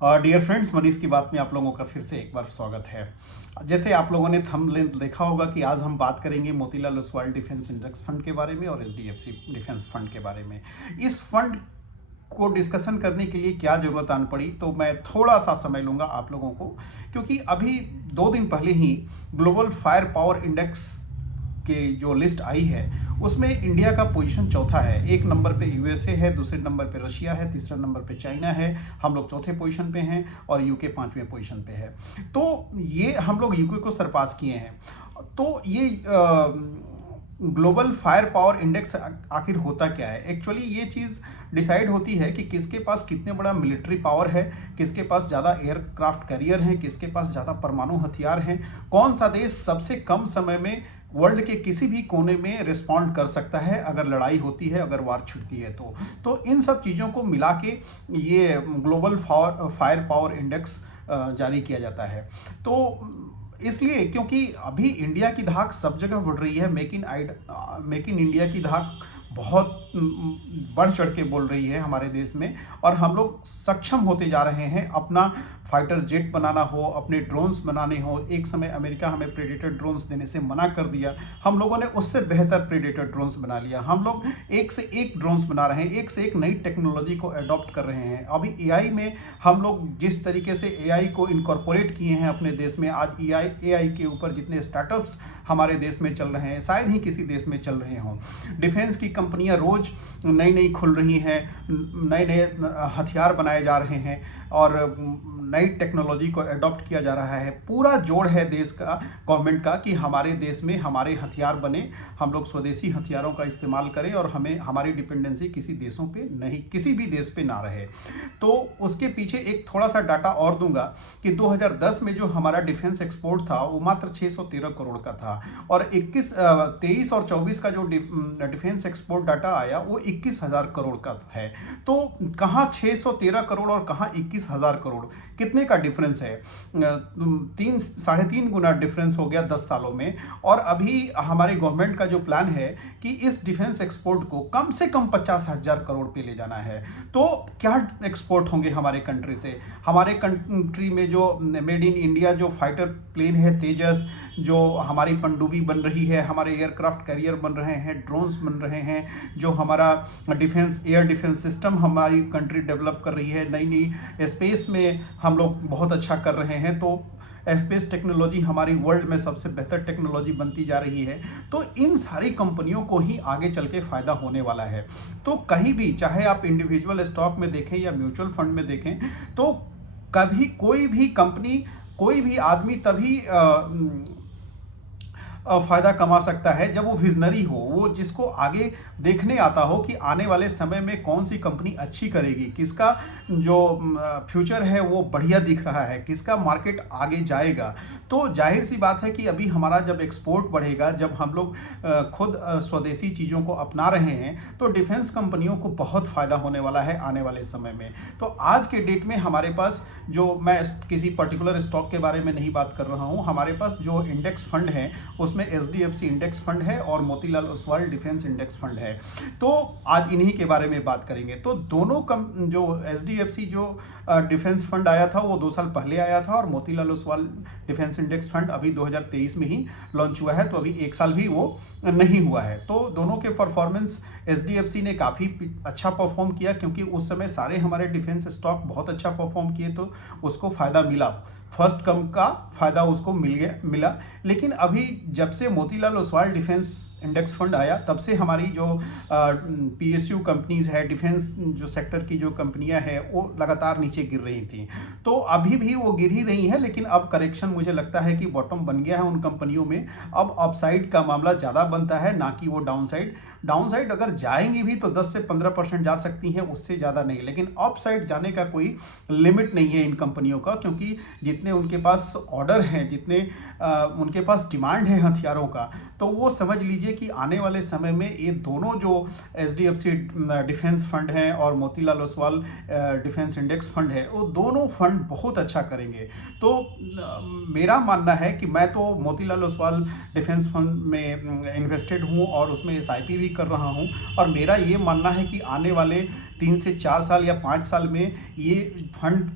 Dear friends, Manish की बात में आप लोगों का फिर से एक बार स्वागत है। जैसे आप लोगों ने थंबनेल देखा होगा कि आज हम बात करेंगे Motilal Oswal defence index fund के बारे में और एचडीएफसी डिफेंस फंड के बारे में। इस फंड को डिस्कशन करने के लिए क्या जरूरत आन पड़ी, तो मैं थोड़ा सा समय लूंगा आप लोगों को, क्योंकि अभी 2 दिन पहले ही ग्लोबल फायर पावर इंडेक्स के जो लिस्ट आई है उसमें इंडिया का पोजीशन चौथा है। 1 नंबर पे यूएसए है, दूसरे नंबर पे रशिया है, तीसरे नंबर पे चाइना है, हम लोग चौथे पोजीशन पे हैं और यूके 5वें पोजीशन पे है। तो ये हम लोग यूके को सरपास किए हैं। तो ये ग्लोबल फायर पावर इंडेक्स आखिर होता क्या है? एक्चुअली ये चीज़ डिसाइड होती है कि किसके पास कितने बड़ा मिलिट्री पावर है, किसके पास ज़्यादा एयरक्राफ्ट कैरियर हैं, किसके पास ज़्यादा परमाणु हथियार हैं, कौन सा देश सबसे कम समय में वर्ल्ड के किसी भी कोने में रिस्पॉन्ड कर सकता है अगर लड़ाई होती है, अगर वार छिड़ती है। तो इन सब चीज़ों को मिला के ये ग्लोबल फायर पावर इंडेक्स जारी किया जाता है। तो इसलिए क्योंकि अभी इंडिया की धाक सब जगह बढ़ रही है, मेक इन इंडिया की धाक बहुत बढ़ चढ़ के बोल रही है हमारे देश में, और हम लोग सक्षम होते जा रहे हैं अपना फाइटर जेट बनाना हो, अपने ड्रोन्स बनाने हो। एक समय अमेरिका हमें प्रेडेटर ड्रोन्स देने से मना कर दिया, हम लोगों ने उससे बेहतर प्रेडेटर ड्रोन्स बना लिया। हम लोग एक से एक ड्रोन्स बना रहे हैं, एक से एक नई टेक्नोलॉजी को अडॉप्ट कर रहे हैं। अभी एआई में हम लोग जिस तरीके से एआई को इनकॉर्पोरेट किए हैं अपने देश में, आज एआई के ऊपर जितने स्टार्टअप्स हमारे देश में चल रहे हैं शायद ही किसी देश में चल रहे हों। डिफेंस की कंपनियां रोज नई नई खुल रही हैं, नए नए हथियार बनाए जा रहे हैं और नई टेक्नोलॉजी को अडॉप्ट किया जा रहा है। पूरा जोड़ है देश का, गवर्नमेंट का, कि हमारे देश में हमारे हथियार बने, हम लोग स्वदेशी हथियारों का इस्तेमाल करें और हमें हमारी डिपेंडेंसी किसी देशों पे नहीं, किसी भी देश पे ना रहे। तो उसके पीछे एक थोड़ा सा डाटा और दूंगा कि 2010 में जो हमारा डिफेंस एक्सपोर्ट था वो मात्र 613 करोड़ का था, और 23 और 24 का जो डिफेंस एक्सपोर्ट डाटा आया वो 21,000 करोड़ का है। तो कहाँ 613 करोड़ और कहाँ 21,000 करोड़, कितने का डिफरेंस है? 3-3.5 गुना डिफरेंस हो गया 10 सालों में। और अभी हमारे गवर्नमेंट का जो प्लान है कि इस डिफेंस एक्सपोर्ट को कम से कम 50,000 करोड़ पे ले जाना है। तो क्या एक्सपोर्ट होंगे हमारे कंट्री से? हमारे कंट्री में जो मेड इन इंडिया जो फाइटर प्लेन है तेजस, जो हमारी पनडुब्बी बन रही है, हमारे एयरक्राफ्ट कैरियर बन रहे हैं, ड्रोन्स बन रहे हैं, जो हमारा डिफेंस एयर डिफेंस सिस्टम हमारी कंट्री डेवलप कर रही है, नई नई स्पेस में हम लोग बहुत अच्छा कर रहे हैं। तो स्पेस टेक्नोलॉजी हमारी वर्ल्ड में सबसे बेहतर टेक्नोलॉजी बनती जा रही है। तो इन सारी कंपनियों को ही आगे चल के फायदा होने वाला है। तो कहीं भी, चाहे आप इंडिविजुअल स्टॉक में देखें या म्यूचुअल फंड में देखें, तो कभी कोई भी कंपनी, कोई भी आदमी तभी फायदा कमा सकता है जब वो विजनरी हो, वो जिसको आगे देखने आता हो कि आने वाले समय में कौन सी कंपनी अच्छी करेगी, किसका जो फ्यूचर है वो बढ़िया दिख रहा है, किसका मार्केट आगे जाएगा। तो जाहिर सी बात है कि अभी हमारा जब एक्सपोर्ट बढ़ेगा, जब हम लोग खुद स्वदेशी चीज़ों को अपना रहे हैं, तो डिफेंस कंपनियों को बहुत फ़ायदा होने वाला है आने वाले समय में। तो आज के डेट में हमारे पास जो, मैं किसी पर्टिकुलर स्टॉक के बारे में नहीं बात कर रहा हूँ, हमारे पास जो इंडेक्स फंड है उसमें एचडीएफसी इंडेक्स फंड है और Motilal Oswal defence index fund है। तो आज इन्हीं के बारे में बात करेंगे। तो दोनों जो एचडीएफसी जो डिफेंस फंड आया था वो 2 साल पहले आया था, और Motilal Oswal defence index fund अभी 2023 में ही लॉन्च हुआ है, तो अभी 1 साल भी वो नहीं हुआ है। तो दोनों के परफॉर्मेंस, एचडीएफसी ने काफ़ी अच्छा परफॉर्म किया क्योंकि उस समय सारे हमारे डिफेंस स्टॉक बहुत अच्छा परफॉर्म किए, तो उसको फ़ायदा मिला, फर्स्ट कम का फायदा उसको मिला। लेकिन अभी जब से Motilal Oswal defence index fund आया, तब से हमारी जो पीएसयू कंपनीज है, डिफेंस जो सेक्टर की जो कंपनियां हैं, वो लगातार नीचे गिर रही थी। तो अभी भी वो गिर ही रही हैं, लेकिन अब करेक्शन मुझे लगता है कि बॉटम बन गया है उन कंपनियों में। अब अपसाइड का मामला ज़्यादा बनता है, ना कि वो डाउनसाइड अगर जाएंगी भी तो 10 से 15% जा सकती हैं, उससे ज़्यादा नहीं। लेकिन अपसाइड जाने का कोई लिमिट नहीं है इन कंपनियों का, क्योंकि जितने उनके पास ऑर्डर हैं, जितने उनके पास डिमांड है हथियारों का, तो वो समझ लीजिए कि आने वाले समय में ये दोनों जो एचडीएफसी डिफेंस फंड हैं और Motilal Oswal defence index fund है, वो दोनों फंड बहुत अच्छा करेंगे। तो मेरा मानना है कि मैं तो मोतीलाल ओसवाल डिफेंस फंड में इन्वेस्टेड हूँ और उसमें एसआईपी भी कर रहा हूँ, और मेरा ये मानना है कि आने वाले 3 से 4 साल या 5 साल में ये फंड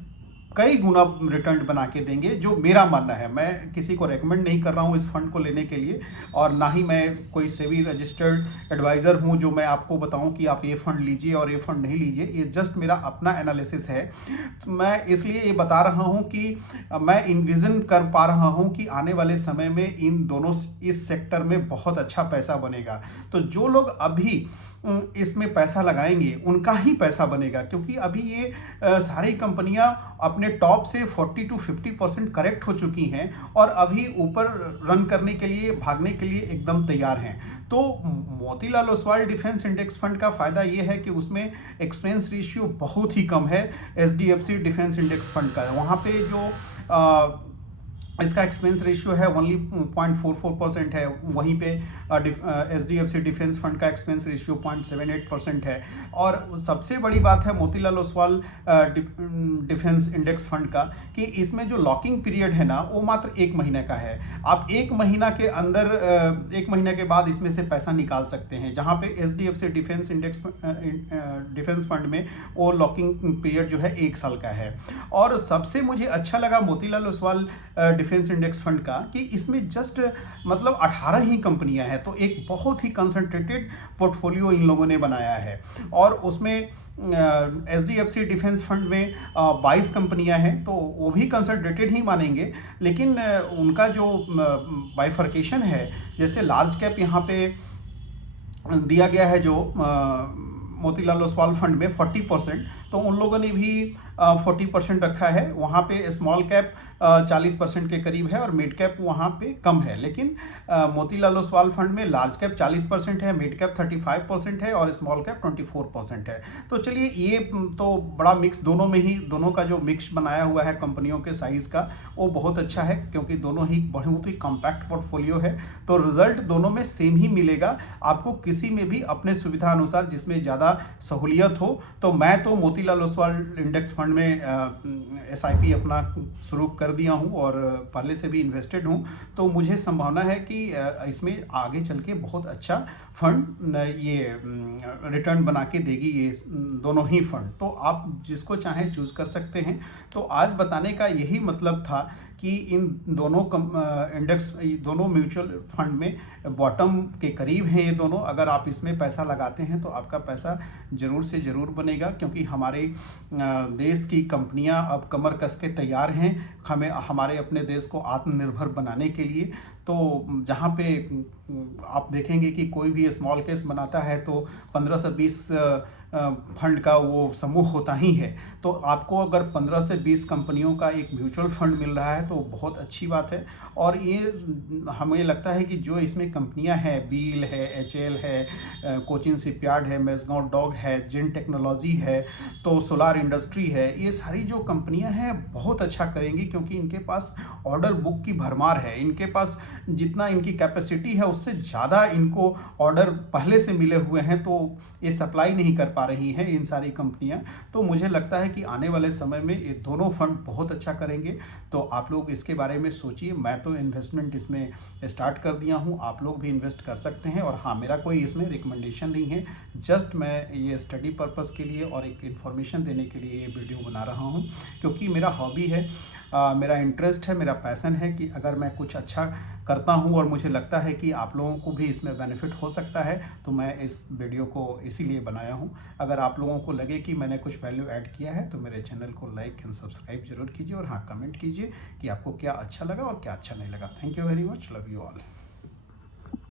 कई गुना रिटर्न बना के देंगे, जो मेरा मानना है। मैं किसी को रेकमेंड नहीं कर रहा हूँ इस फंड को लेने के लिए, और ना ही मैं कोई सेबी रजिस्टर्ड एडवाइज़र हूँ जो मैं आपको बताऊँ कि आप ये फंड लीजिए और ये फंड नहीं लीजिए। ये जस्ट मेरा अपना एनालिसिस है। तो मैं इसलिए ये बता रहा हूँ कि मैं इन्विजन कर पा रहा हूँ कि आने वाले समय में इन दोनों इस सेक्टर में बहुत अच्छा पैसा बनेगा। तो जो लोग अभी इसमें पैसा लगाएंगे उनका ही पैसा बनेगा, क्योंकि अभी ये सारी कंपनियां अपने टॉप से 40 to 50% करेक्ट हो चुकी हैं और अभी ऊपर रन करने के लिए, भागने के लिए एकदम तैयार हैं। तो Motilal Oswal defence index fund का फ़ायदा ये है कि उसमें एक्सपेंस रेशियो बहुत ही कम है एचडीएफसी डिफेंस इंडेक्स फंड का। वहाँ पे जो इसका एक्सपेंस रेशियो है ओनली 0.44% है, वहीं पे एचडीएफसी डिफेंस फंड का एक्सपेंस रेशियो 0.78% है। और सबसे बड़ी बात है Motilal Oswal defence index fund का कि इसमें जो लॉकिंग पीरियड है ना वो मात्र 1 महीने का है। आप 1 महीना के अंदर 1 महीने के बाद इसमें से पैसा निकाल सकते हैं, जहाँ पे HDFC defence index defence fund में वो लॉकिंग पीरियड जो है 1 साल का है। और सबसे मुझे अच्छा लगा Motilal Oswal defence index fund का कि इसमें जस्ट मतलब 18 ही कंपनियां हैं, तो एक बहुत ही कंसंट्रेटेड पोर्टफोलियो इन लोगों ने बनाया है। और उसमें एचडीएफसी डिफेंस फंड में 22 कंपनियां हैं, तो वो भी कंसंट्रेटेड ही मानेंगे। लेकिन उनका जो बाइफर्केशन है, जैसे लार्ज कैप यहाँ पे दिया गया है जो मोतीलाल ओसवाल फंड में 40%, तो उन लोगों ने भी 40% रखा है। वहाँ पे स्मॉल कैप 40% के करीब है और मिड कैप वहाँ पे कम है। लेकिन मोतीलाल ओसवाल फंड में लार्ज कैप 40% है, मिड कैप 35% है और स्मॉल कैप 24% है। तो चलिए, ये तो बड़ा मिक्स दोनों में ही, दोनों का जो मिक्स बनाया हुआ है कंपनियों के साइज़ का, वो बहुत अच्छा है, क्योंकि दोनों ही बहुत ही कॉम्पैक्ट पोर्टफोलियो है। तो रिजल्ट दोनों में सेम ही मिलेगा आपको, किसी में भी अपने सुविधा अनुसार जिसमें ज़्यादा सहूलियत हो। तो मैं तो मोतीलाल ओसवाल इंडेक्स फंड में एसआईपी अपना शुरू कर दिया हूं और पहले से भी इन्वेस्टेड हूं। तो मुझे संभावना है कि इसमें आगे चल के बहुत अच्छा फंड ये रिटर्न बना के देगी, ये दोनों ही फंड। तो आप जिसको चाहें चूज कर सकते हैं। तो आज बताने का यही मतलब था कि इन दोनों इंडेक्स, दोनों म्यूचुअल फंड में बॉटम के करीब हैं ये दोनों। अगर आप इसमें पैसा लगाते हैं तो आपका पैसा ज़रूर से ज़रूर बनेगा, क्योंकि हमारे देश की कंपनियां अब कमर कस के तैयार हैं हमारे अपने देश को आत्मनिर्भर बनाने के लिए। तो जहाँ पे आप देखेंगे कि कोई भी स्मॉल केस बनाता है तो 15 से 20 फंड का वो समूह होता ही है। तो आपको अगर 15 से 20 कंपनियों का एक म्यूचुअल फंड मिल रहा है तो बहुत अच्छी बात है। और ये हमें लगता है कि जो इसमें कंपनियां हैं, बील है, एचएल है, कोचिन शिपयार्ड है, मेसगांव डॉग है, जिन टेक्नोलॉजी है, तो सोलार इंडस्ट्री है, ये सारी जो कंपनियां हैं बहुत अच्छा करेंगी, क्योंकि इनके पास ऑर्डर बुक की भरमार है। इनके पास जितना इनकी कैपेसिटी है उससे ज़्यादा इनको ऑर्डर पहले से मिले हुए हैं, तो ये सप्लाई नहीं कर पा रही हैं इन सारी कंपनियां। तो मुझे लगता है कि आने वाले समय में ये दोनों फंड बहुत अच्छा करेंगे। तो आप लोग इसके बारे में सोचिए। मैं तो इन्वेस्टमेंट इसमें स्टार्ट कर दिया हूं, आप लोग भी इन्वेस्ट कर सकते हैं। और हाँ, मेरा कोई इसमें रिकमेंडेशन नहीं है, जस्ट मैं ये स्टडी पर्पस के लिए और एक इन्फॉर्मेशन देने के लिए ये वीडियो बना रहा हूँ, क्योंकि मेरा हॉबी है, मेरा इंटरेस्ट है, मेरा पैसन है कि अगर मैं कुछ अच्छा करता हूं और मुझे लगता है कि आप लोगों को भी इसमें बेनिफिट हो सकता है, तो मैं इस वीडियो को इसीलिए बनाया हूं। अगर आप लोगों को लगे कि मैंने कुछ वैल्यू ऐड किया है तो मेरे चैनल को लाइक एंड सब्सक्राइब जरूर कीजिए, और हाँ, कमेंट कीजिए कि आपको क्या अच्छा लगा और क्या अच्छा नहीं लगा। Thank you very much, love you all.